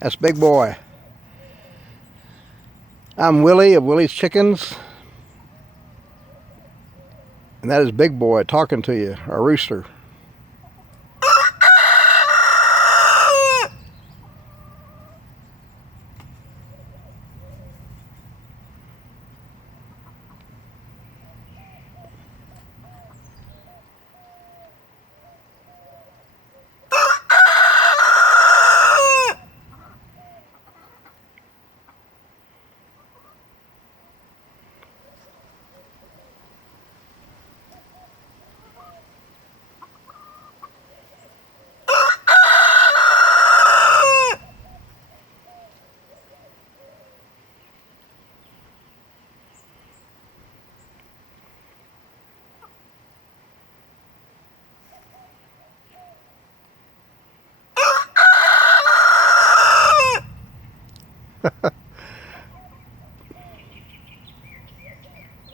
That's Big Boy. I'm Willie of Willie's Chickens. And that is Big Boy talking to you, our rooster.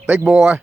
Big Boy.